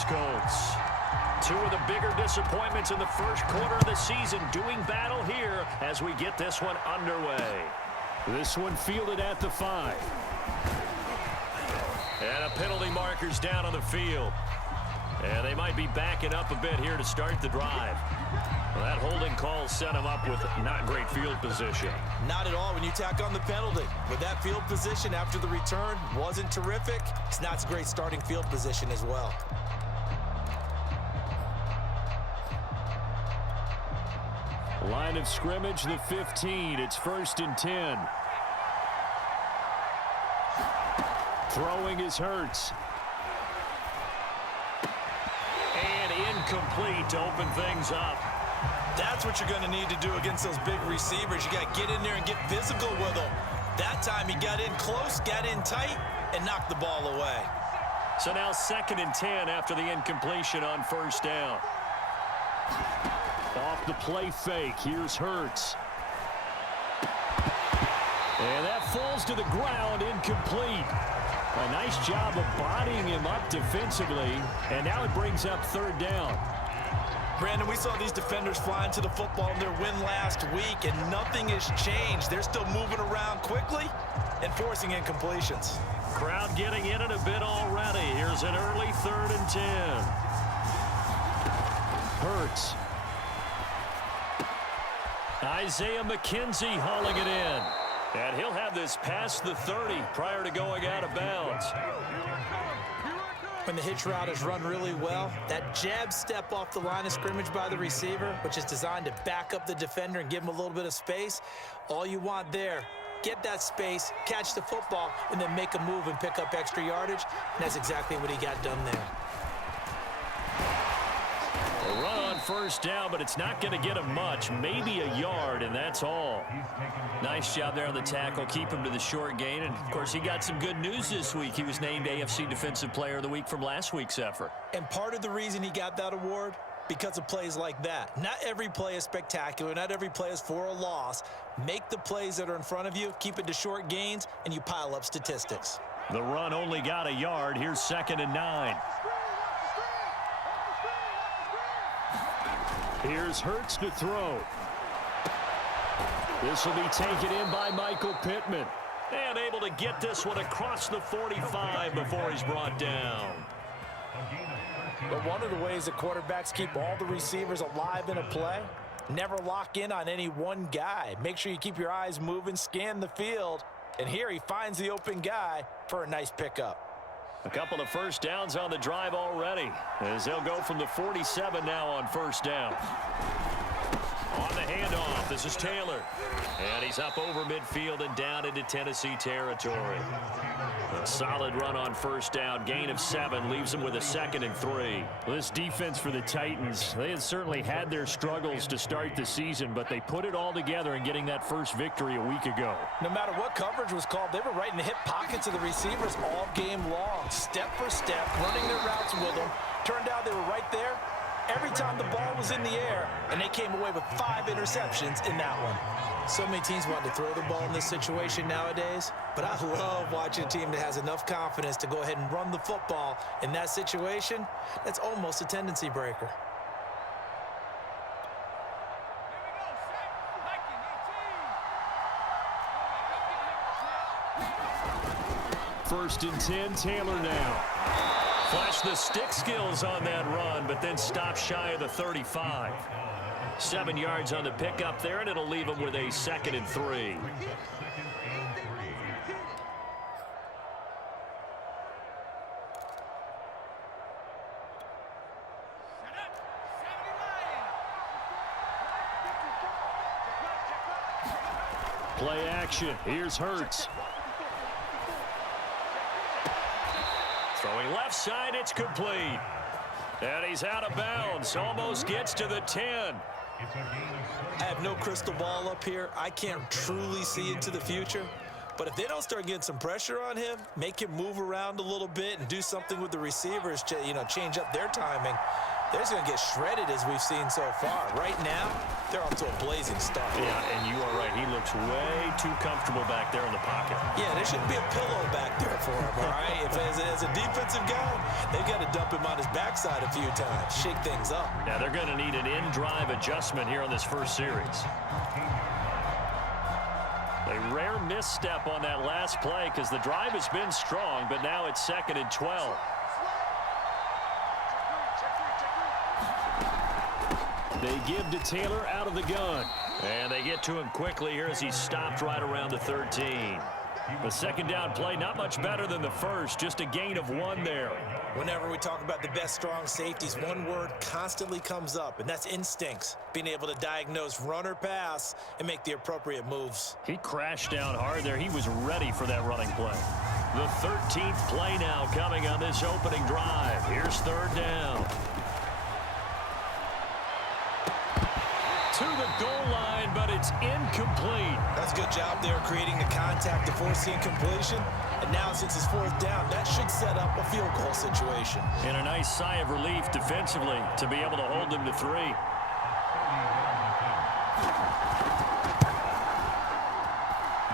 Indianapolis Colts. Two of the bigger disappointments in the first quarter of the season doing battle here as we get this one underway. This one fielded at the 5. And a penalty marker's down on the field. And they might be backing up a bit here to start the drive. Well, that holding call set him up with not great field position. Not at all when you tack on the penalty. With that field position after the return wasn't terrific. It's not a great starting field position as well. Line of scrimmage, the 15. It's 1st and 10. Throwing is Hurts. And incomplete to open things up. That's what you're going to need to do against those big receivers. You got to get in there and get physical with them. That time he got in close, got in tight, and knocked the ball away. So now 2nd and 10 after the incompletion on 1st down. Off the play fake, here's Hurts. And that falls to the ground, incomplete. A nice job of bodying him up defensively, and now it brings up 3rd down. Brandon, we saw these defenders flying to the football in their win last week, and nothing has changed. They're still moving around quickly and forcing incompletions. Crowd getting in it a bit already. Here's an early 3rd and 10. Hurts. Isaiah McKenzie hauling it in. And he'll have this past the 30 prior to going out of bounds. When the hitch route is run really well, that jab step off the line of scrimmage by the receiver, which is designed to back up the defender and give him a little bit of space, all you want there, get that space, catch the football, and then make a move and pick up extra yardage. And that's exactly what he got done there. A run on 1st down, but it's not going to get him much. Maybe a yard, and that's all. Nice job there on the tackle. Keep him to the short gain. And, of course, he got some good news this week. He was named AFC Defensive Player of the Week from last week's effort. And part of the reason he got that award, because of plays like that. Not every play is spectacular. Not every play is for a loss. Make the plays that are in front of you, keep it to short gains, and you pile up statistics. The run only got a yard. Here's 2nd and 9. Here's Hurts to throw. This will be taken in by Michael Pittman. And able to get this one across the 45 before he's brought down. But one of the ways that quarterbacks keep all the receivers alive in a play, never lock in on any one guy. Make sure you keep your eyes moving, scan the field. And here he finds the open guy for a nice pickup. A couple of 1st downs on the drive already, as they'll go from the 47 now on 1st down. On the handoff, this is Taylor. And he's up over midfield and down into Tennessee territory. A solid run on 1st down, gain of 7, leaves him with a 2nd and 3. Well, this defense for the Titans, they had certainly had their struggles to start the season, but they put it all together in getting that first victory a week ago. No matter what coverage was called, they were right in the hip pockets of the receivers all game long, step for step, running their routes with them. Turned out they were right there every time the ball was in the air, and they came away with 5 interceptions in that one. So many teams want to throw the ball in this situation nowadays, but I love watching a team that has enough confidence to go ahead and run the football in that situation. That's almost a tendency breaker. First and 10, Taylor now. Flashed the stick skills on that run, but then stopped shy of the 35. 7 yards on the pickup there, and it'll leave him with a 2nd and 3. Play action. Here's Hurts. Throwing left side, it's complete. And he's out of bounds. Almost gets to the 10. I have no crystal ball up here. I can't truly see into the future. But if they don't start getting some pressure on him, make him move around a little bit and do something with the receivers to, change up their timing, They're just going to get shredded as we've seen so far. Right now, they're off to a blazing start. Yeah, and you are right. He looks way too comfortable back there in the pocket. Yeah, there shouldn't be a pillow back there for him, all right? If as a defensive guy, they've got to dump him on his backside a few times, shake things up. Now they're going to need an in-drive adjustment here on this first series. A rare misstep on that last play because the drive has been strong, but now it's 2nd and 12. They give to Taylor out of the gun. And they get to him quickly here as he's stopped right around the 13. The second down play, not much better than the first, just a gain of 1 there. Whenever we talk about the best strong safeties, one word constantly comes up, and that's instincts. Being able to diagnose run or pass and make the appropriate moves. He crashed down hard there. He was ready for that running play. The 13th play now coming on this opening drive. Here's 3rd down. To the goal line, but it's incomplete. That's a good job there creating the contact to force the incompletion. And now since it's 4th down, that should set up a field goal situation. And a nice sigh of relief defensively to be able to hold them to 3.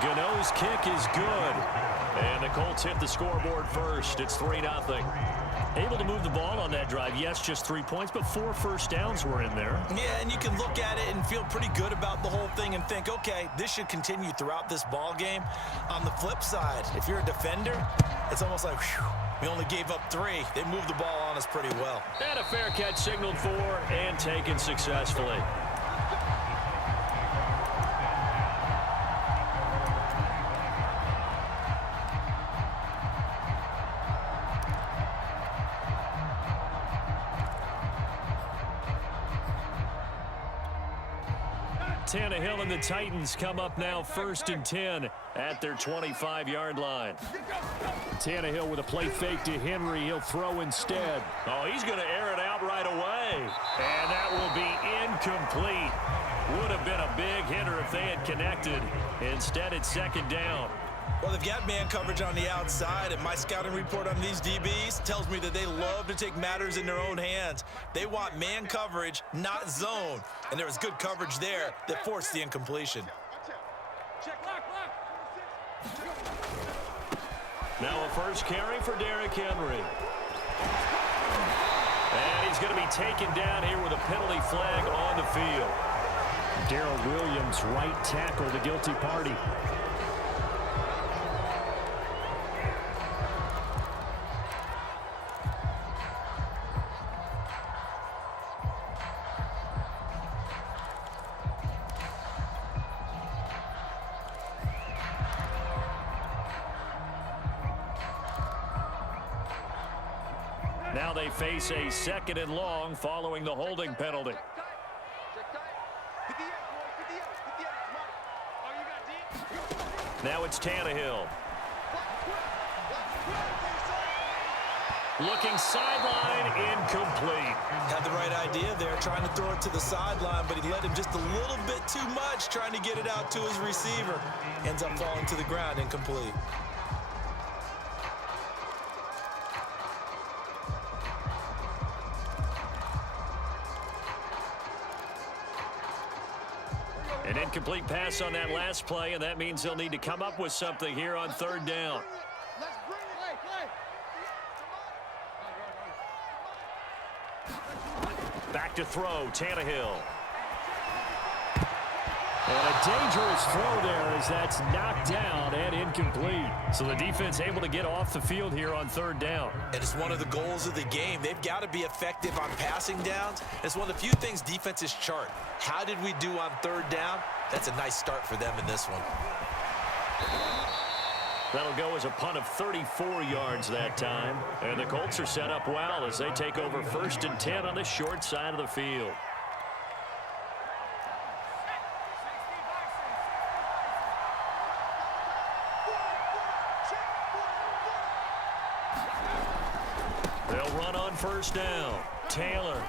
Gano's kick is good. And the Colts hit the scoreboard first. It's 3-0. Able to move the ball on that drive. Yes, just 3 points, but 4 first downs were in there. Yeah, and you can look at it and feel pretty good about the whole thing and think, okay, this should continue throughout this ball game. On the flip side, if you're a defender, it's almost like, whew, we only gave up 3. They moved the ball on us pretty well. And a fair catch signaled for and taken successfully. Tannehill and the Titans come up now 1st and 10 at their 25-yard line. Tannehill with a play fake to Henry. He'll throw instead. Oh, he's going to air it out right away. And that will be incomplete. Would have been a big hitter if they had connected. Instead, it's 2nd down. Well, they've got man coverage on the outside, and my scouting report on these DBs tells me that they love to take matters in their own hands. They want man coverage, not zone. And there was good coverage there that forced the incompletion. Now a first carry for Derrick Henry. And he's going to be taken down here with a penalty flag on the field. Darrell Williams, right tackle, the guilty party. Now they face a 2nd and long following the holding penalty. Now it's Tannehill. Looking sideline, incomplete. Had the right idea there, trying to throw it to the sideline, but he let him just a little bit too much, trying to get it out to his receiver. Ends up falling to the ground, incomplete. An incomplete pass on that last play, and that means they'll need to come up with something here on 3rd down. Back to throw, Tannehill. And a dangerous throw there as that's knocked down and incomplete. So the defense able to get off the field here on 3rd down. And it's one of the goals of the game. They've got to be effective on passing downs. It's one of the few things defenses chart. How did we do on 3rd down? That's a nice start for them in this one. That'll go as a punt of 34 yards that time. And the Colts are set up well as they take over 1st and 10 on the short side of the field. They'll run on 1st down. Taylor.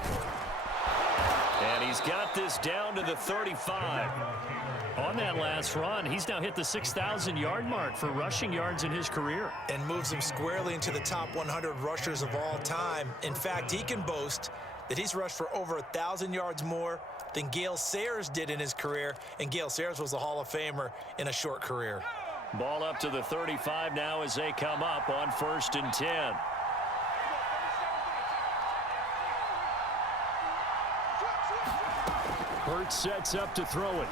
And he's got this down to the 35. On that last run, he's now hit the 6,000-yard mark for rushing yards in his career. And moves him squarely into the top 100 rushers of all time. In fact, he can boast that he's rushed for over 1,000 yards more than Gale Sayers did in his career, and Gale Sayers was a Hall of Famer in a short career. Ball up to the 35 now as they come up on 1st and 10. Hurts sets up to throw it.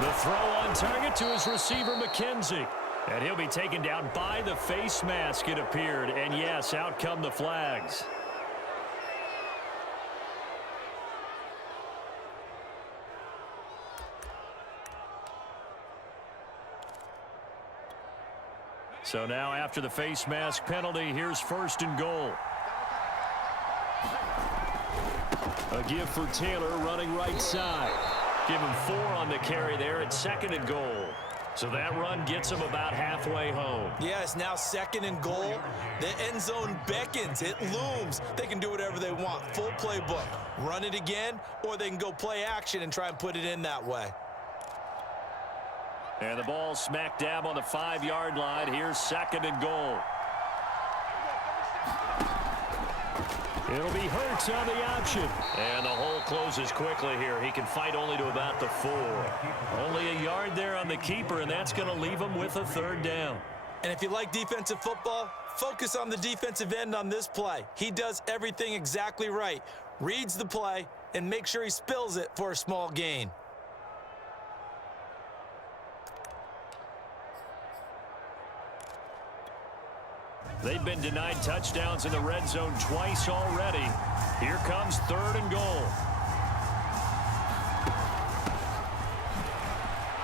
The throw on target to his receiver, McKenzie. And he'll be taken down by the face mask, it appeared. And yes, out come the flags. So now after the face mask penalty, here's 1st and goal. A give for Taylor running right side. Give him 4 on the carry there at 2nd and goal. So that run gets him about halfway home. Yeah, it's now 2nd and goal. The end zone beckons. It looms. They can do whatever they want. Full playbook. Run it again, or they can go play action and try and put it in that way. And the ball smack dab on the 5-yard line. Here's 2nd and goal. It'll be Hurts on the option. And the hole closes quickly here. He can fight only to about the 4. Only a yard there on the keeper, and that's going to leave him with a 3rd down. And if you like defensive football, focus on the defensive end on this play. He does everything exactly right. Reads the play and make sure he spills it for a small gain. They've been denied touchdowns in the red zone twice already. Here comes 3rd and goal.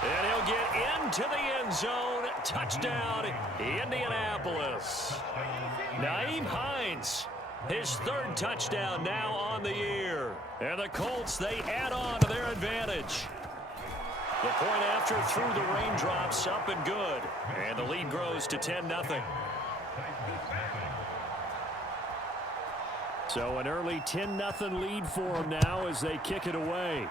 And he'll get into the end zone. Touchdown, Indianapolis. Nyheim Hines, his 3rd touchdown now on the year. And the Colts, they add on to their advantage. The point after through the raindrops, up and good. And the lead grows to 10-0. So an early 10-0 lead for them now as they kick it away.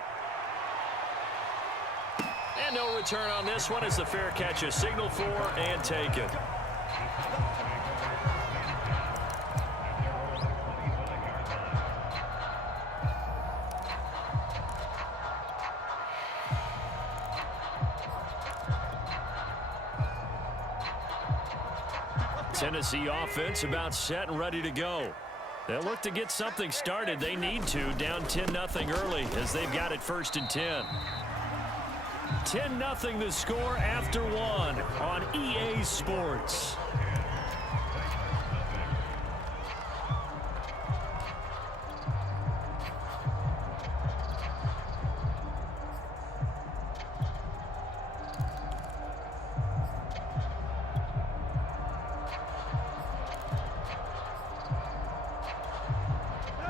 And no return on this one as the fair catch is signaled for and taken. Tennessee offense about set and ready to go. They'll look to get something started. They need to, down 10-0 early as they've got it 1st and 10. 10-0 the score after 1 on EA Sports.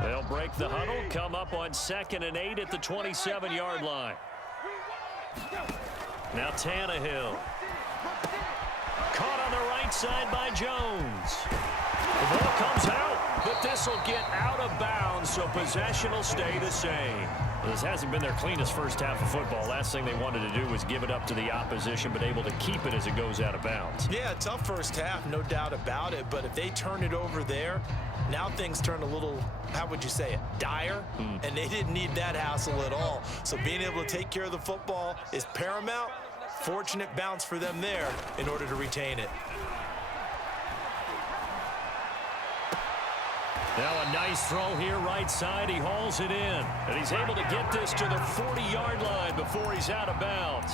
They'll break the huddle, come up on 2nd and 8 at the 27-yard line. Now Tannehill. Caught on the right side by Jones. The ball comes out, but this will get out of bounds, so possession will stay the same. This hasn't been their cleanest first half of football. Last thing they wanted to do was give it up to the opposition, but able to keep it as it goes out of bounds. Yeah, tough first half, no doubt about it. But if they turn it over there, now things turn a little, how would you say it, dire? And they didn't need that hassle at all. So being able to take care of the football is paramount. Fortunate bounce for them there in order to retain it. Now a nice throw here right side. He hauls it in. And he's able to get this to the 40-yard line before he's out of bounds.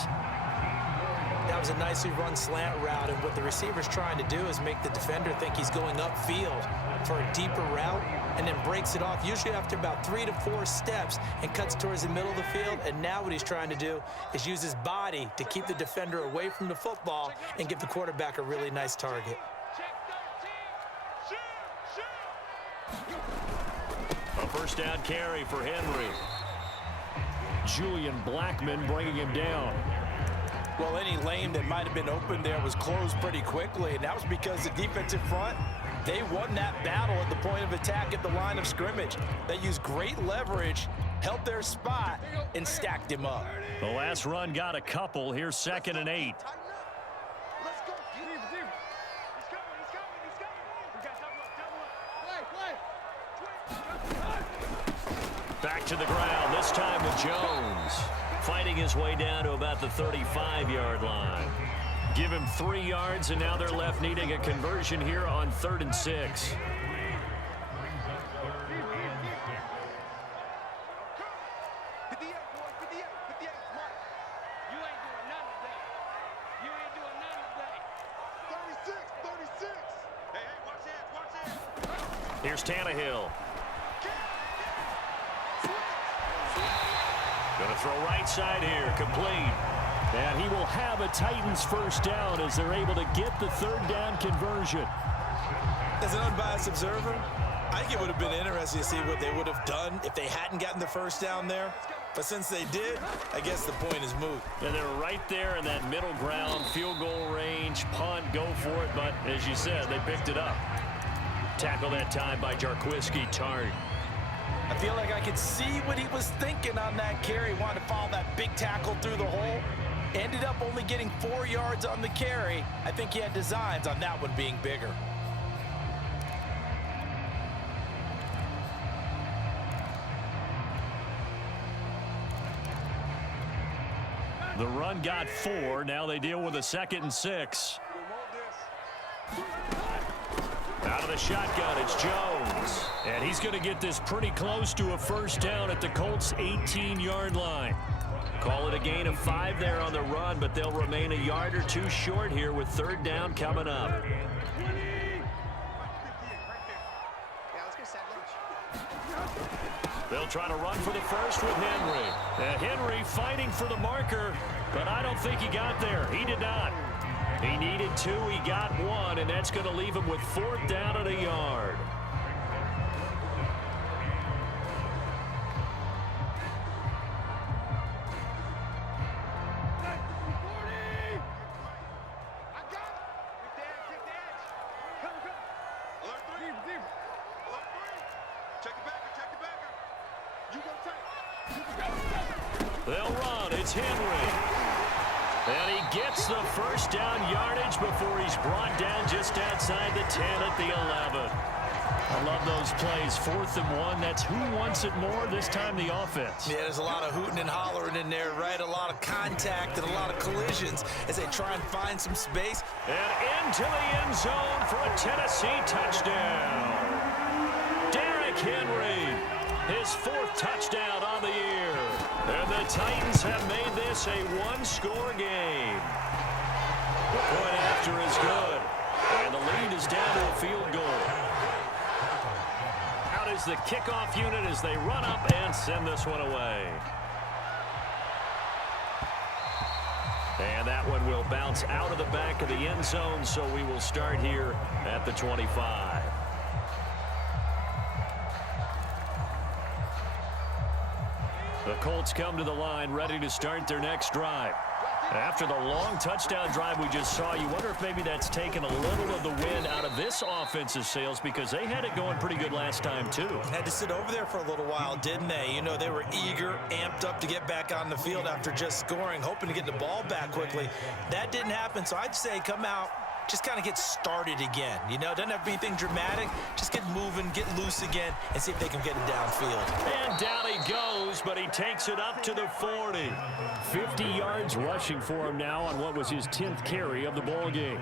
That was a nicely run slant route, and what the receiver's trying to do is make the defender think he's going upfield for a deeper route and then breaks it off, usually after about 3 to 4 steps, and cuts towards the middle of the field. And now what he's trying to do is use his body to keep the defender away from the football and give the quarterback a really nice target. A first down carry for Henry. Julian Blackmon bringing him down. Well, any lane that might have been open there was closed pretty quickly, and that was because the defensive front, they won that battle at the point of attack at the line of scrimmage. They used great leverage, held their spot, and stacked him up. The last run got a couple. Here's 2nd and 8. Back to the ground, this time with Jones. Fighting his way down to about the 35-yard line. Give him 3 yards, and now they're left needing a conversion here on 3rd and 6. Here's Tannehill. Going to throw right side here, complete. And he will have a Titans first down as they're able to get the 3rd down conversion. As an unbiased observer, I think it would have been interesting to see what they would have done if they hadn't gotten the first down there. But since they did, I guess the point is moot. And they're right there in that middle ground, field goal range, punt, go for it. But as you said, they picked it up. Tackle that time by Jarquiski Tart. I feel like I could see what he was thinking on that carry. Wanted to follow that big tackle through the hole. Ended up only getting 4 yards on the carry. I think he had designs on that one being bigger. The run got 4. Now they deal with a 2nd and 6. Out of the shotgun, it's Jones. And he's going to get this pretty close to a first down at the Colts' 18-yard line. Call it a gain of 5 there on the run, but they'll remain a yard or 2 short here with 3rd down coming up. They'll try to run for the first with Henry. And Henry fighting for the marker, but I don't think he got there. He did not. He needed 2, he got 1, and that's going to leave him with 4th down and a yard. They'll run, it's Henry. And he gets the first down yardage before he's brought down just outside the 10 at the 11. I love those plays. 4th and 1. That's who wants it more, this time the offense. Yeah, there's a lot of hooting and hollering in there, right? A lot of contact and a lot of collisions as they try and find some space. And into the end zone for a Tennessee touchdown. Derrick Henry, his 4th touchdown on the year. And the Titans have made this a 1-score game. The point after is good. And the lead is down to a field goal. Out is the kickoff unit as they run up and send this one away. And that one will bounce out of the back of the end zone, so we will start here at the 25. The Colts come to the line ready to start their next drive. After the long touchdown drive we just saw, you wonder if maybe that's taken a little of the wind out of this offensive sails because they had it going pretty good last time too. Had to sit over there for a little while, didn't they? You know, they were eager, amped up to get back on the field after just scoring, hoping to get the ball back quickly. That didn't happen, so I'd say come out, just kind of get started again. You know, doesn't have to be anything dramatic. Just get moving, get loose again, and see if they can get it downfield. And down he goes, but he takes it up to the 40. 50 yards rushing for him now on what was his 10th carry of the ball game.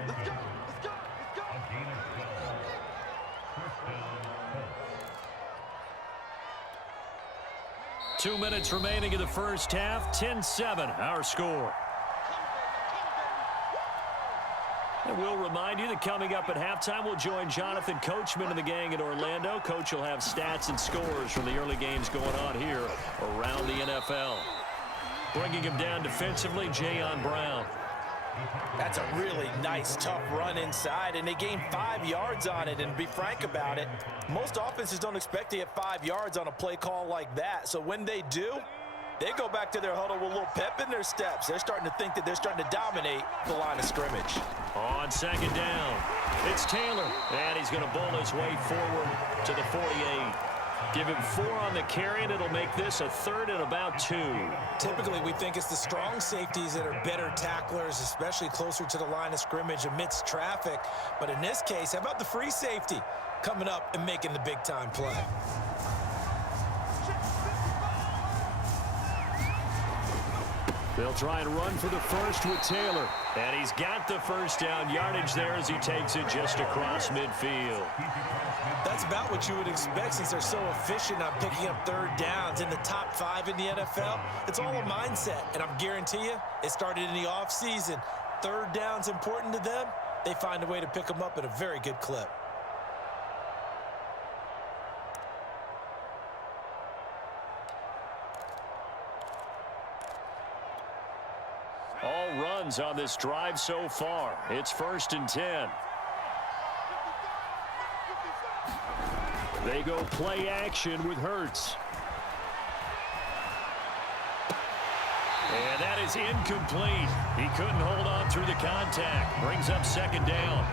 Two minutes remaining in the first half. 10-7, our score. And we'll remind you that coming up at halftime, we'll join Jonathan Coachman and the gang in Orlando. Coach will have stats and scores from the early games going on here around the NFL. Bringing him down defensively, Jayon Brown. That's a really nice, tough run inside, and they gained 5 yards on it. And to be frank about it, most offenses don't expect to get 5 yards on a play call like that. So when they do, they go back to their huddle with a little pep in their steps. They're starting to think that they're starting to dominate the line of scrimmage. On second down, it's Taylor. And he's going to bowl his way forward to the 48. Give him 4 on the carry, and it'll make this a 3rd and about 2. Typically, we think it's the strong safeties that are better tacklers, especially closer to the line of scrimmage amidst traffic. But in this case, how about the free safety? coming up and making the big-time play. They'll try and run for the first with Taylor. And he's got the first down yardage there as he takes it just across midfield. That's about what you would expect since they're so efficient on picking up third downs in the top 5 in the NFL. It's all a mindset, and I guarantee you it started in the offseason. Third down's important to them. They find a way to pick them up at a very good clip. All runs on this drive so far. It's 1st and 10. They go play action with Hurts. And that is incomplete. He couldn't hold on through the contact. Brings up 2nd down.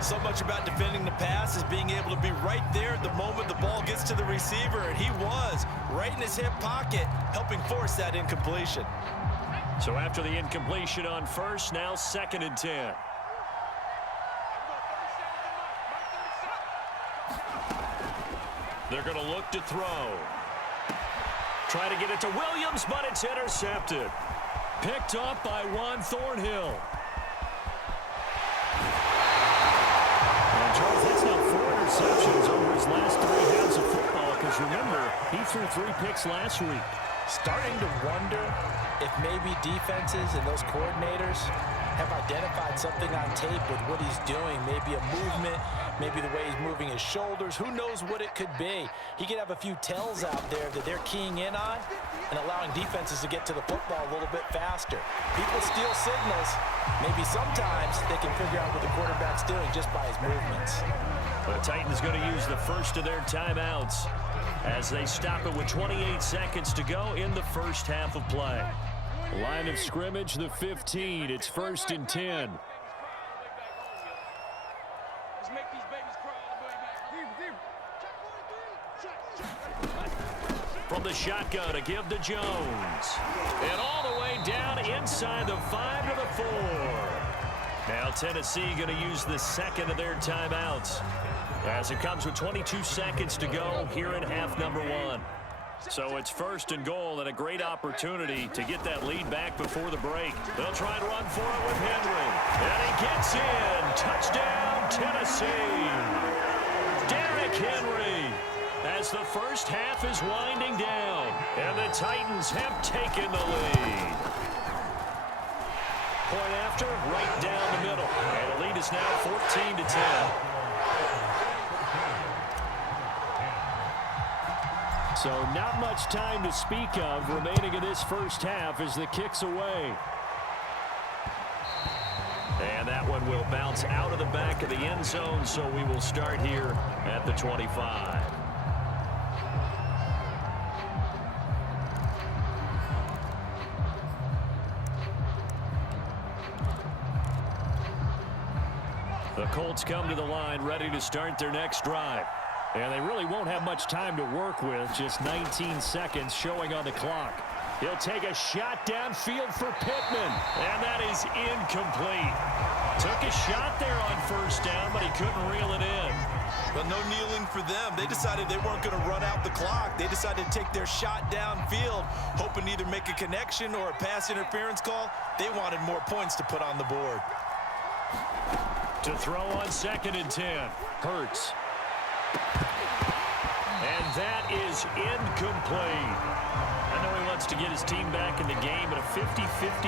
So much about defending the pass is being able to be right there at the moment the ball gets to the receiver, and he was right in his hip pocket, helping force that incompletion. So after the incompletion on first, now 2nd and 10. They're going to look to throw. Try to get it to Williams, but it's intercepted. Picked up by Juan Thornhill. And Charles, that's now 4 interceptions over his last 3 halves of football, because remember, he threw 3 picks last week. Starting to wonder if maybe defenses and those coordinators have identified something on tape with what he's doing. Maybe a movement, maybe the way he's moving his shoulders. Who knows what it could be? He could have a few tells out there that they're keying in on and allowing defenses to get to the football a little bit faster. People steal signals. Maybe sometimes they can figure out what the quarterback's doing just by his movements. The Titans going to use the first of their timeouts as they stop it with 28 seconds to go in the first half of play. Line of scrimmage, the 15. It's 1st and 10. From the shotgun to give to Jones. And all the way down inside the 5 to the 4. Now Tennessee going to use the 2nd of their timeouts as it comes with 22 seconds to go here in half number 1. So it's 1st and goal and a great opportunity to get that lead back before the break. They'll try and run for it with Henry. And he gets in. Touchdown, Tennessee. Derrick Henry as the first half is winding down. And the Titans have taken the lead. Point after, right down the middle. And the lead is now 14-10. So not much time to speak of remaining in this first half as the kick's away. And that one will bounce out of the back of the end zone, so we will start here at the 25. The Colts come to the line ready to start their next drive. And they really won't have much time to work with. Just 19 seconds showing on the clock. He'll take a shot downfield for Pittman. And that is incomplete. Took a shot there on first down, but he couldn't reel it in. But no kneeling for them. They decided they weren't going to run out the clock. They decided to take their shot downfield, hoping to either make a connection or a pass interference call. They wanted more points to put on the board. To throw on 2nd and 10. Hurts. And that is incomplete. I know he wants to get his team back in the game, but a 50-50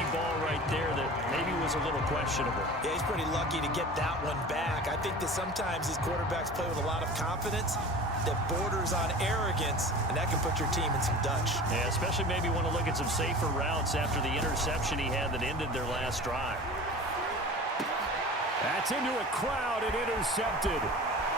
ball right there that maybe was a little questionable. Yeah, he's pretty lucky to get that one back. I think that sometimes these quarterbacks play with a lot of confidence that borders on arrogance, and that can put your team in some Dutch. Yeah, especially maybe want to look at some safer routes after the interception he had that ended their last drive. That's into a crowd and intercepted.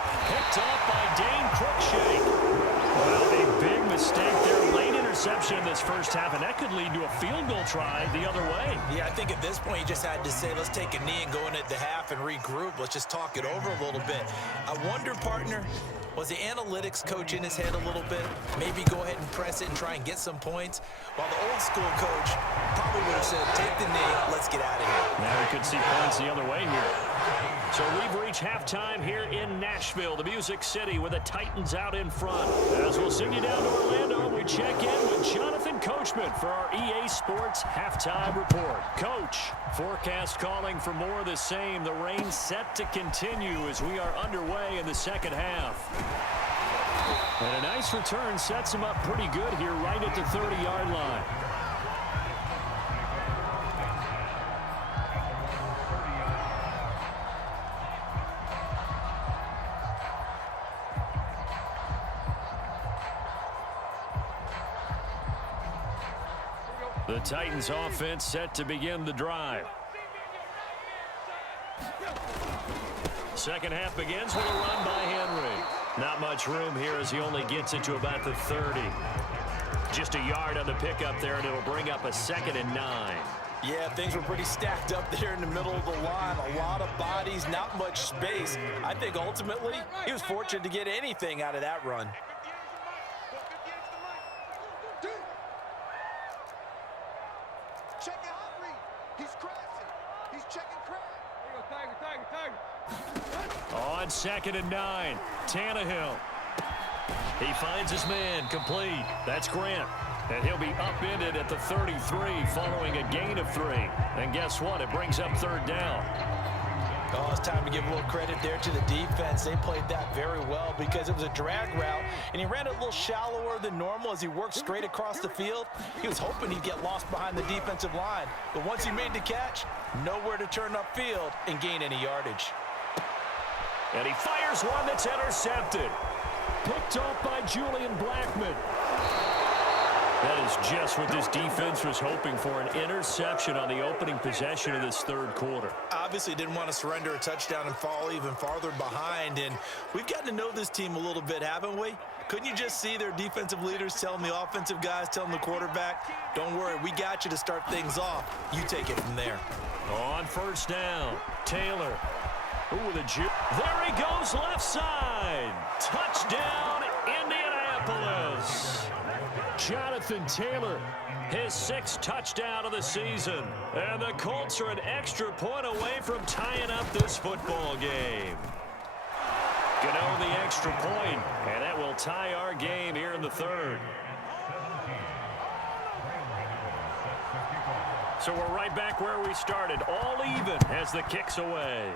Picked up by Dane Cruikshank. Well, a big mistake there. Late interception in this first half, and that could lead to a field goal try the other way. Yeah, I think at this point you just had to say, let's take a knee and go in at the half and regroup. Let's just talk it over a little bit. I wonder, partner, was the analytics coach in his head a little bit? Maybe go ahead and press it and try and get some points? While the old school coach probably would have said, take the knee, let's get out of here. Now we could see points the other way here. So we've reached halftime here in Nashville, the Music City, with the Titans out in front. As we'll send you down to Orlando, we check in with Jonathan Coachman for our EA Sports Halftime Report. Coach, forecast calling for more of the same. The rain set to continue as we are underway in the second half. And a nice return sets him up pretty good here right at the 30-yard line. The Titans offense set to begin the drive. Second half begins with a run by Henry. Not much room here as he only gets it to about the 30. Just a yard on the pickup there, and it'll bring up a 2nd and 9. Yeah, things were pretty stacked up there in the middle of the line. A lot of bodies, not much space. I think ultimately he was fortunate to get anything out of that run. Check it out, Reed. He's crashing. He's checking crash. On 2nd and 9, Tannehill. He finds his man, complete. That's Grant. And he'll be upended at the 33 following a gain of 3. And guess what? It brings up 3rd down. Oh, it's time to give a little credit there to the defense. They played that very well because it was a drag route, and he ran a little shallower than normal as he worked straight across the field. He was hoping he'd get lost behind the defensive line, but once he made the catch, nowhere to turn upfield and gain any yardage. And he fires one that's intercepted. Picked off by Julian Blackmon. That is just what this defense was hoping for, an interception on the opening possession of this 3rd quarter. Obviously didn't want to surrender a touchdown and fall even farther behind, and we've gotten to know this team a little bit, haven't we? Couldn't you just see their defensive leaders telling the offensive guys, telling the quarterback, don't worry, we got you to start things off. You take it from there. On 1st down, Taylor. Ooh, with a juke. There he goes, left side. Touchdown, Indianapolis. Jonathan Taylor, his 6th touchdown of the season. And the Colts are an extra point away from tying up this football game. Gano the extra point, and that will tie our game here in the 3rd. So we're right back where we started, all even as the kick's away.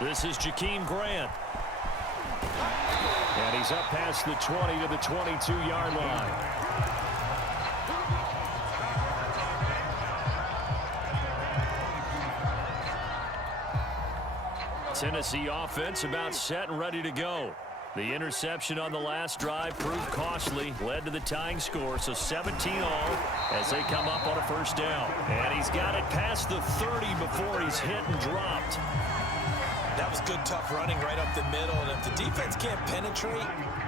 This is Jakeem Grant. and he's up past the 20 to the 22-yard line. Tennessee offense about set and ready to go. The interception on the last drive proved costly, led to the tying score, so 17 all as they come up on a first down. And he's got it past the 30 before he's hit and dropped. That was good, tough running right up the middle, and if the defense can't penetrate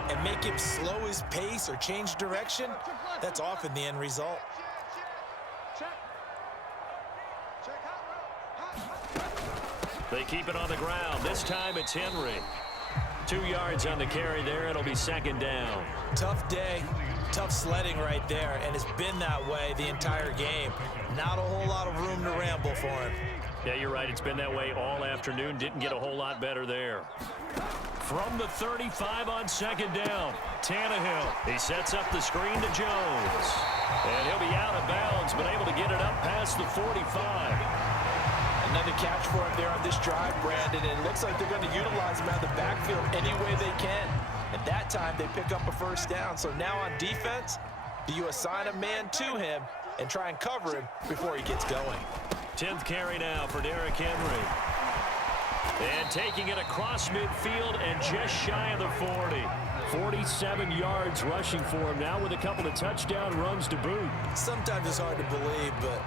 and make him slow his pace or change direction, that's often the end result. They keep it on the ground. This time it's Henry. 2 yards on the carry there. It'll be second down. Tough day, tough sledding right there, and it's been that way the entire game. Not a whole lot of room to ramble for him. Yeah, you're right. It's been that way all afternoon. Didn't get a whole lot better there. From the 35 on second down, Tannehill. He sets up the screen to Jones. And he'll be out of bounds, but able to get it up past the 45. Another catch for him there on this drive, Brandon, and it looks like they're going to utilize him out of the backfield any way they can. At that time, they pick up a first down. So now on defense, do you assign a man to him and try and cover him before he gets going? 10th carry now for Derrick Henry. And taking it across midfield and just shy of the 40. 47 yards rushing for him now with a couple of touchdown runs to boot. Sometimes it's hard to believe, but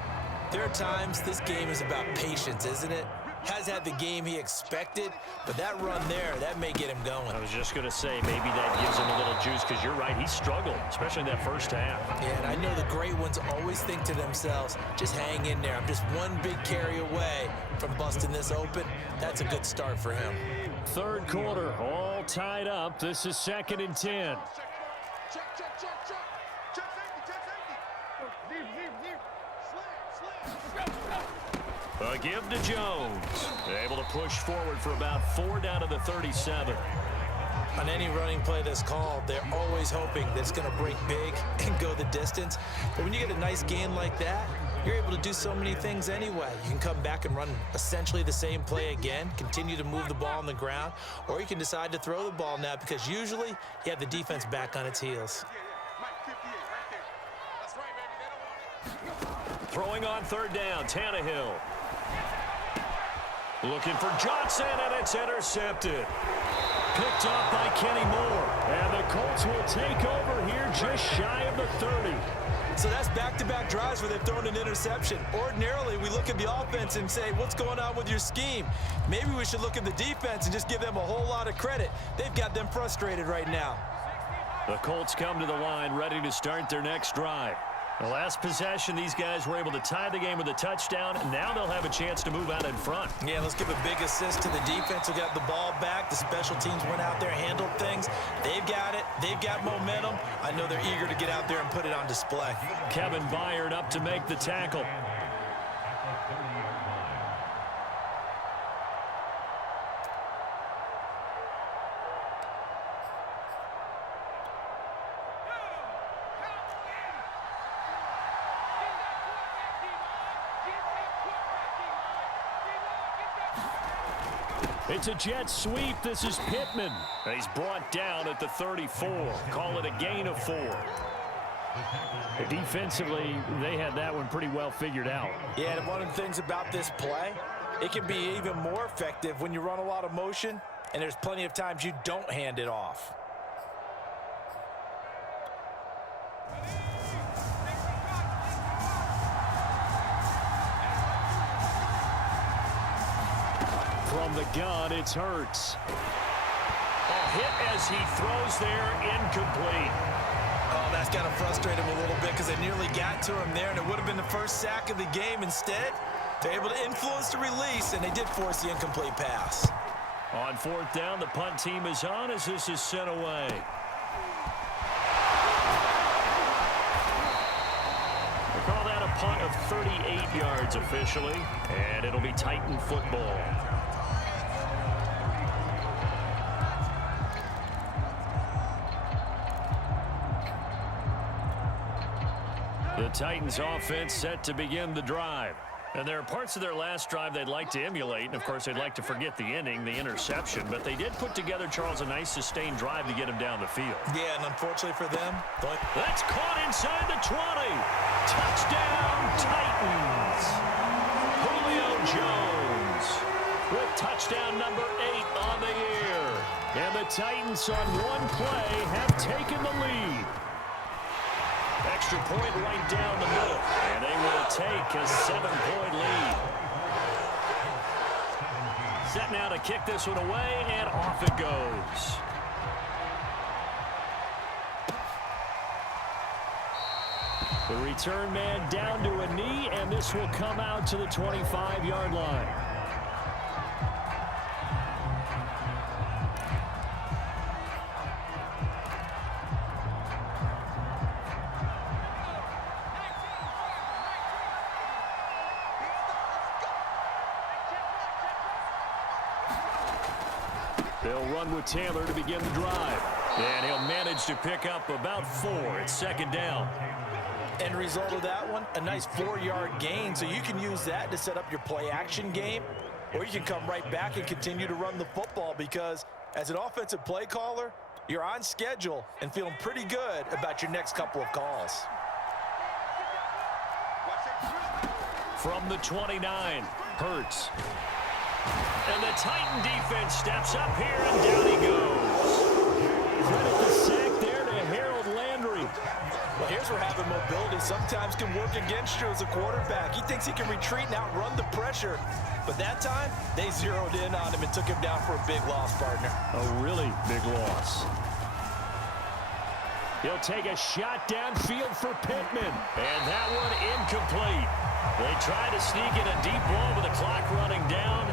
there are times this game is about patience, isn't it? Has had the game he expected, but that run there, that may get him going. I was just going to say, maybe that gives him a little juice, because you're right, he struggled, especially in that first half. Yeah, and I know the great ones always think to themselves, just hang in there. I'm just one big carry away from busting this open. That's a good start for him. Third quarter, all tied up. This is 2nd and 10. A give to Jones. Able to push forward for about 4 down to the 37. On any running play that's called, they're always hoping that it's going to break big and go the distance. But when you get a nice gain like that, you're able to do so many things anyway. You can come back and run essentially the same play again, continue to move the ball on the ground, or you can decide to throw the ball now because usually you have the defense back on its heels. Throwing on 3rd down, Tannehill. Looking for Johnson, and it's intercepted. Picked off by Kenny Moore. And the Colts will take over here just shy of the 30. So that's back-to-back drives where they've thrown an interception. Ordinarily, we look at the offense and say, what's going on with your scheme? Maybe we should look at the defense and just give them a whole lot of credit. They've got them frustrated right now. The Colts come to the line ready to start their next drive. The last possession, these guys were able to tie the game with a touchdown, and now they'll have a chance to move out in front. Yeah, let's give a big assist to the defense who got the ball back. The special teams went out there, handled things. They've got it. They've got momentum. I know they're eager to get out there and put it on display. Kevin Byard up to make the tackle. It's a jet sweep. This is Pittman. He's brought down at the 34. Call it a gain of 4. Defensively, they had that one pretty well figured out. Yeah, and one of the things about this play, it can be even more effective when you run a lot of motion, and there's plenty of times you don't hand it off. From the gun, it's Hurts. A hit as he throws there, incomplete. Oh, that's got to frustrate him a little bit because they nearly got to him there, and it would have been the first sack of the game. Instead, they're able to influence the release, and they did force the incomplete pass. On 4th down, the punt team is on as this is sent away. They call that a punt of 38 yards officially, and it'll be Titan football. The Titans offense set to begin the drive. And there are parts of their last drive they'd like to emulate. And, of course, they'd like to forget the ending, the interception. But they did put together, Charles, a nice sustained drive to get him down the field. Yeah, and unfortunately for them, that's caught inside the 20. Touchdown, Titans. Julio Jones with touchdown number 8 on the year. And the Titans on one play have taken the lead. Extra point right down the middle, and they will take a 7-point lead. Set now to kick this one away, and off it goes. The return man down to a knee, and this will come out to the 25-yard line. They'll run with Taylor to begin the drive. And he'll manage to pick up about 4. It's 2nd down. End result of that one, a nice 4-yard gain. So you can use that to set up your play-action game, or you can come right back and continue to run the football because as an offensive play caller, you're on schedule and feeling pretty good about your next couple of calls. From the 29, Hurts. And the Titan defense steps up here, and down he goes. Credit the sack there to Harold Landry. Well, here's where having mobility sometimes can work against you as a quarterback. He thinks he can retreat and outrun the pressure. But that time, they zeroed in on him and took him down for a big loss, partner. A really big loss. He'll take a shot downfield for Pittman. And that one incomplete. They try to sneak in a deep ball with the clock running down,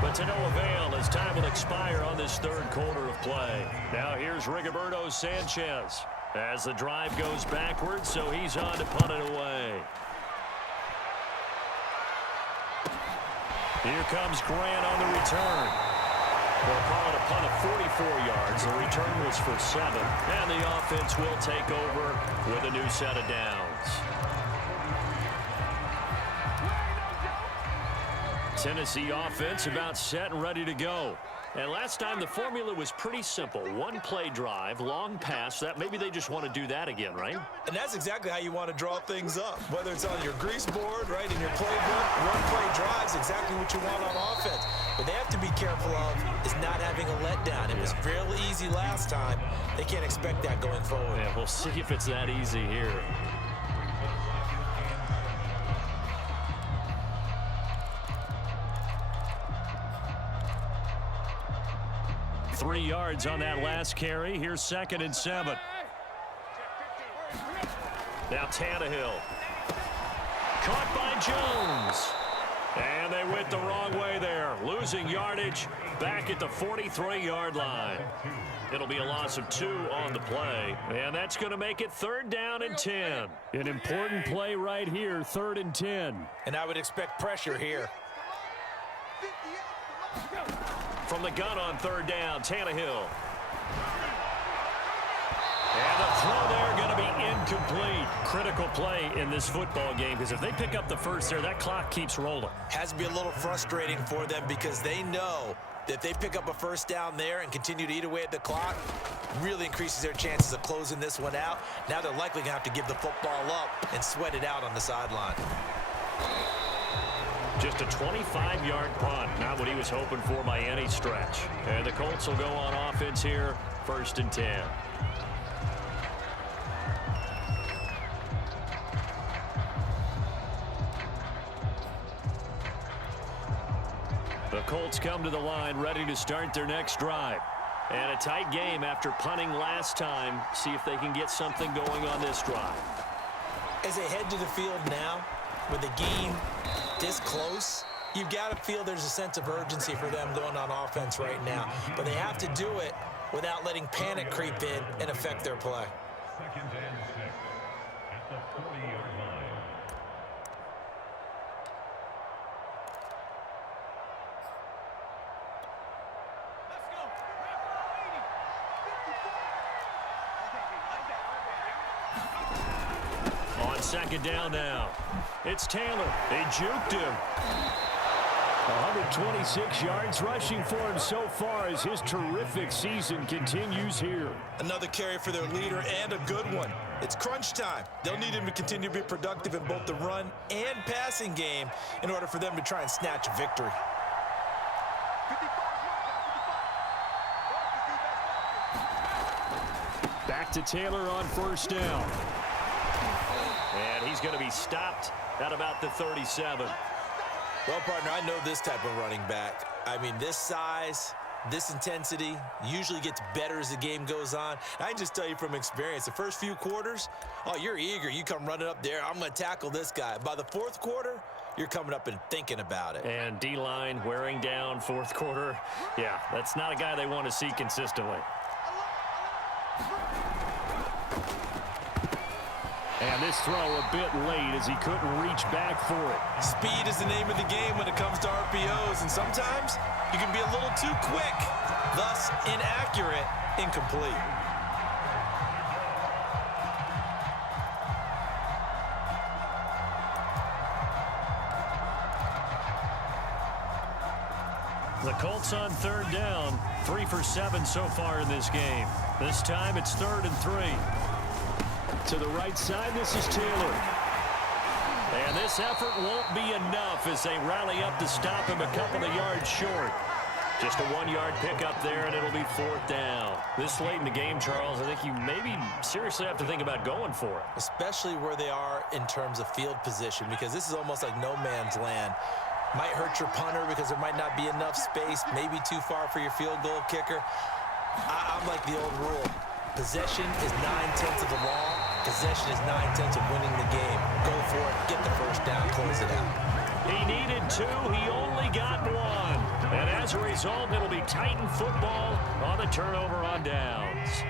but to no avail as time will expire on this 3rd quarter of play. Now here's Rigoberto Sanchez as the drive goes backwards, so he's on to punt it away. Here comes Grant on the return. They'll call it a punt of 44 yards. The return was for 7. And the offense will take over with a new set of downs. Tennessee offense about set and ready to go. And last time the formula was pretty simple. One play drive, long pass. That maybe they just want to do that again, right? And that's exactly how you want to draw things up. Whether it's on your grease board, right, in your playbook, one play drive is exactly what you want on offense. What they have to be careful of is not having a letdown. It was fairly easy last time. They can't expect that going forward. Yeah, we'll see if it's that easy here. 3 yards on that last carry. Here's 2nd and 7. Now Tannehill. Caught by Jones. And they went the wrong way there. Losing yardage back at the 43-yard line. It'll be a loss of 2 on the play. And that's going to make it 3rd down and 10. An important play right here, 3rd and 10. And I would expect pressure here. From the gun on 3rd down, Tannehill. And the throw there going to be incomplete. Critical play in this football game, because if they pick up the first there, that clock keeps rolling. Has to be a little frustrating for them because they know that if they pick up a first down there and continue to eat away at the clock, really increases their chances of closing this one out. Now they're likely going to have to give the football up and sweat it out on the sideline. Just a 25-yard punt, not what he was hoping for by any stretch. And the Colts will go on offense here, 1st and 10. The Colts come to the line, ready to start their next drive. And a tight game after punting last time. See if they can get something going on this drive. As they head to the field now, with the game this close, you've got to feel there's a sense of urgency for them going on offense right now. But they have to do it without letting panic creep in and affect their play. 2nd and 6 at the 40-yard line. On 2nd down now, it's Taylor. They juked him. 126 yards rushing for him so far as his terrific season continues here. Another carry for their leader and a good one. It's crunch time. They'll need him to continue to be productive in both the run and passing game in order for them to try and snatch a victory. Back to Taylor on 1st down. And he's going to be stopped at about the 37. Well, partner, I know this type of running back. I mean, this size, this intensity usually gets better as the game goes on. I can just tell you from experience, the first few quarters, oh, you're eager. You come running up there, I'm going to tackle this guy. By the 4th quarter, you're coming up and thinking about it. And D-line wearing down 4th quarter. Yeah, that's not a guy they want to see consistently. And this throw a bit late as he couldn't reach back for it. Speed is the name of the game when it comes to RPOs, and sometimes you can be a little too quick, thus inaccurate, incomplete. The Colts on 3rd down, 3 for 7 so far in this game. This time it's 3rd and 3. To the right side, this is Taylor. And this effort won't be enough as they rally up to stop him a couple of yards short. Just a 1-yard pickup there, and it'll be 4th down. This late in the game, Charles, I think you maybe seriously have to think about going for it. Especially where they are in terms of field position, because this is almost like no man's land. Might hurt your punter because there might not be enough space, maybe too far for your field goal kicker. I'm like the old rule. Possession is 9/10 of the law. Possession is 9/10 of winning the game. Go for it, get the first down, close it out. He needed 2, he only got 1. And as a result, it'll be Titan football on the turnover on downs.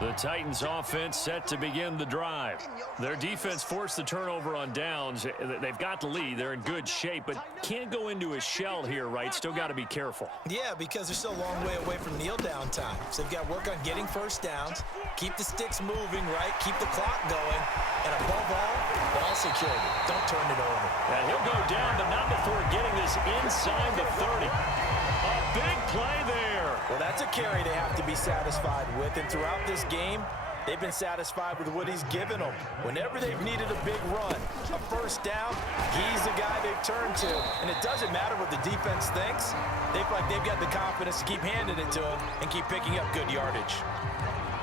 The Titans offense set to begin the drive. Their defense forced the turnover on downs. They've got the lead. They're in good shape, but can't go into a shell here, right? Still got to be careful. Yeah, because they're still a long way away from kneel down time. So they've got to work on getting first downs, keep the sticks moving, right? Keep the clock going, and above all, ball security. Don't turn it over. And he'll go down, but not before getting this inside the 30. A big play there. Well, that's a carry they have to be satisfied with, and throughout this game, they've been satisfied with what he's given them. Whenever they've needed a big run, a first down, he's the guy they've turned to. And it doesn't matter what the defense thinks. They feel like they've got the confidence to keep handing it to him and keep picking up good yardage.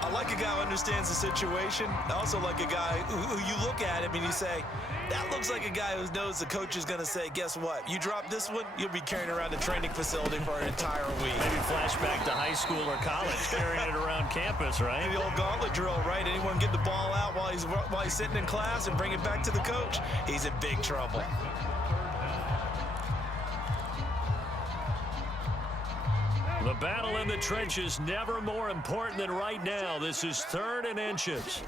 I like a guy who understands the situation. I also like a guy who you look at him and you say, that looks like a guy who knows the coach is going to say, guess what? You drop this one, you'll be carrying around the training facility for an entire week. Maybe flashback to high school or college, carrying it around campus, right? The old gauntlet drill, right? Anyone get the ball out while he's sitting in class and bring it back to the coach? He's in big trouble. The battle in the trenches never more important than right now. This is 3rd and inches.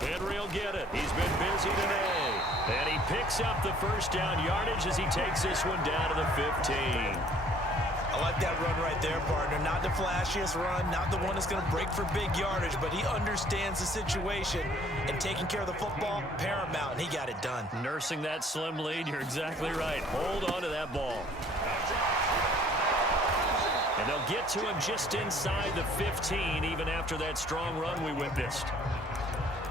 Henry will get it. He's been busy today. And he picks up the first down yardage as he takes this one down to the 15. I like that run right there, partner. Not the flashiest run, not the one that's going to break for big yardage, but he understands the situation, and taking care of the football, paramount, and he got it done. Nursing that slim lead, you're exactly right. Hold on to that ball. And they'll get to him just inside the 15, even after that strong run we witnessed.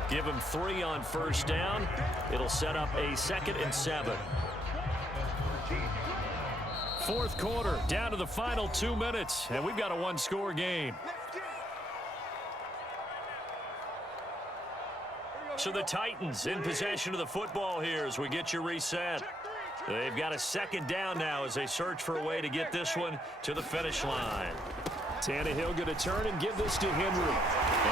Give him 3 on first down. It'll set up a 2nd and 7. 4th quarter, down to the final 2 minutes, and we've got a 1-score game. So the Titans in possession of the football here as we get you reset. They've got a 2nd down now as they search for a way to get this one to the finish line. Tannehill going to turn and give this to Henry.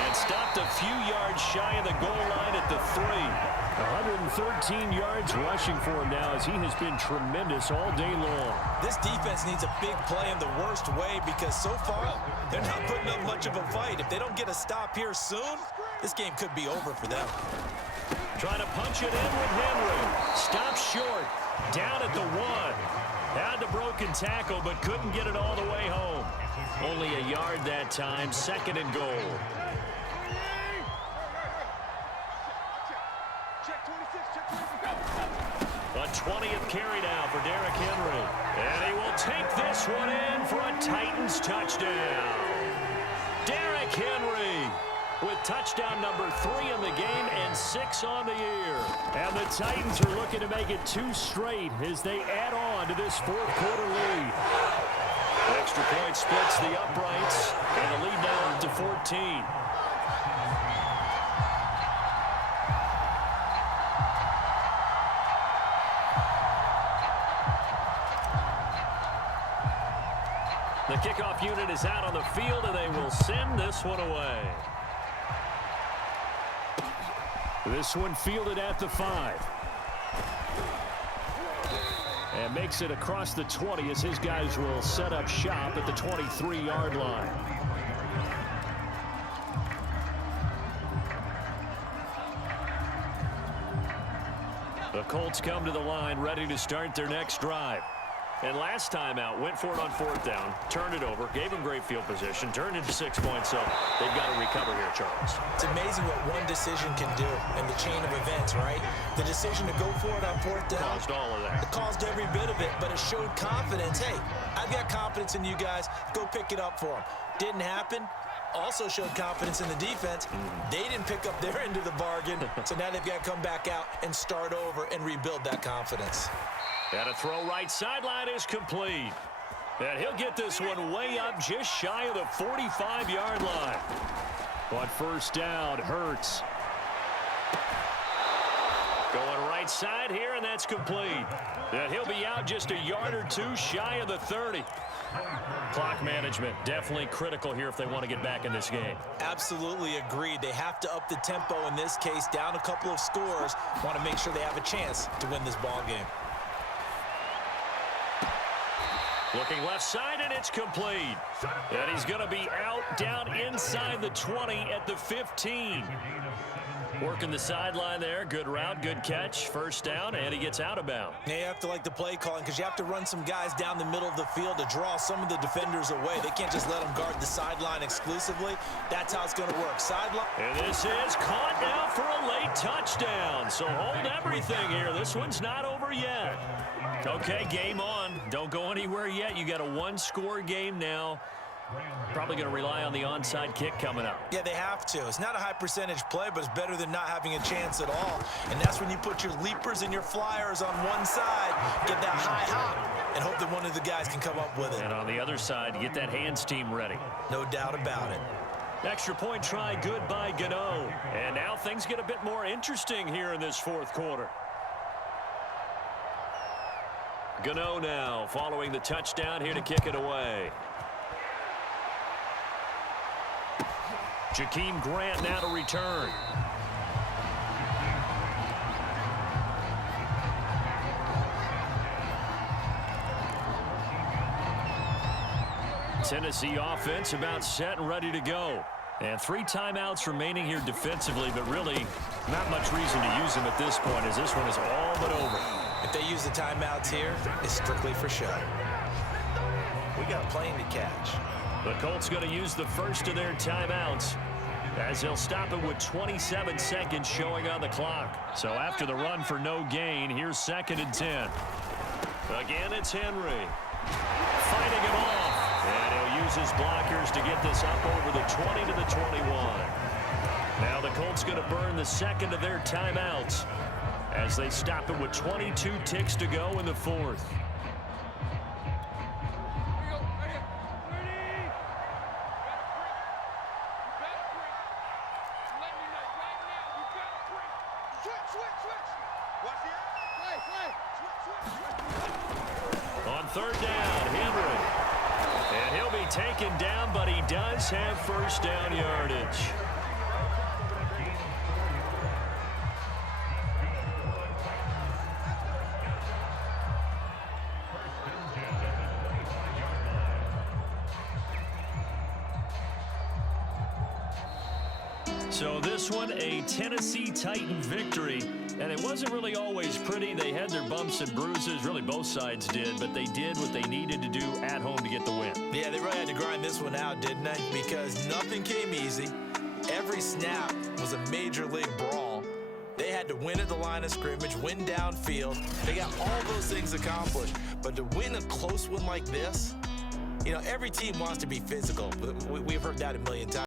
And stopped a few yards shy of the goal line at the 3. 113 yards rushing for him now as he has been tremendous all day long. This defense needs a big play in the worst way because so far they're not putting up much of a fight. If they don't get a stop here soon, this game could be over for them. Trying to punch it in with Henry. Stops short. Down at the 1. Had the broken tackle but couldn't get it all the way home. Only a yard that time. 2nd and goal. A 20th carry now for Derrick Henry. And he will take this one in for a Titans touchdown. Derrick Henry with touchdown number 3 in the game and 6 on the year. And the Titans are looking to make it 2 straight as they add on to this 4th quarter lead. Extra point splits the uprights, and the lead now up to 14. The kickoff unit is out on the field, and they will send this one away. This one fielded at the 5. And makes it across the 20 as his guys will set up shop at the 23-yard line. The Colts come to the line ready to start their next drive. And last time out, went for it on 4th down, turned it over, gave him great field position, turned into 6 points, so they've got to recover here, Charles. It's amazing what one decision can do in the chain of events, right? The decision to go for it on 4th down. Caused all of that. It caused every bit of it, but it showed confidence. Hey, I've got confidence in you guys. Go pick it up for them. Didn't happen. Also showed confidence in the defense. They didn't pick up their end of the bargain, so now they've got to come back out and start over and rebuild that confidence. And a throw right sideline is complete. And he'll get this one way up just shy of the 45-yard line. On first down, Hurts. Going right side here, and that's complete. And he'll be out just a yard or 2 shy of the 30. Clock management definitely critical here if they want to get back in this game. Absolutely agreed. They have to up the tempo in this case, down a couple of scores. Want to make sure they have a chance to win this ball game. Looking left side, and it's complete. And he's going to be out down inside the 20 at the 15. Working the sideline there. Good route, good catch. First down, and he gets out of bounds. Yeah, you have to like the play calling because you have to run some guys down the middle of the field to draw some of the defenders away. They can't just let them guard the sideline exclusively. That's how it's going to work. Sideline. And this is caught now for a late touchdown. So hold everything here. This one's not over yet. Okay, game on. Don't go anywhere yet. You got a one-score game now. Probably going to rely on the onside kick coming up. Yeah, they have to. It's not a high percentage play, but it's better than not having a chance at all. And that's when you put your leapers and your flyers on one side, get that high hop, and hope that one of the guys can come up with it. And on the other side, get that hands team ready. No doubt about it. Extra point try good by Gano. And now things get a bit more interesting here in this fourth quarter. Gano now following the touchdown here to kick it away. Jakeem Grant now to return. Tennessee offense about set and ready to go. And 3 timeouts remaining here defensively, but really not much reason to use them at this point as this one is all but over. If they use the timeouts here, it's strictly for show. We got a plane to catch. The Colts going to use the first of their timeouts as they'll stop it with 27 seconds showing on the clock. So after the run for no gain, here's 2nd and 10. Again, it's Henry. Fighting it off. And he'll use his blockers to get this up over the 20 to the 21. Now the Colts going to burn the second of their timeouts as they stop it with 22 ticks to go in the fourth. On 3rd down, Henry. And he'll be taken down, but he does have first down yardage. So this one, a Tennessee Titan victory. And it wasn't really always pretty. They had their bumps and bruises. Really, both sides did. But they did what they needed to do at home to get the win. Yeah, they really had to grind this one out, didn't they? Because nothing came easy. Every snap was a major league brawl. They had to win at the line of scrimmage, win downfield. They got all those things accomplished. But to win a close one like this, you know, every team wants to be physical. We've heard that a million times.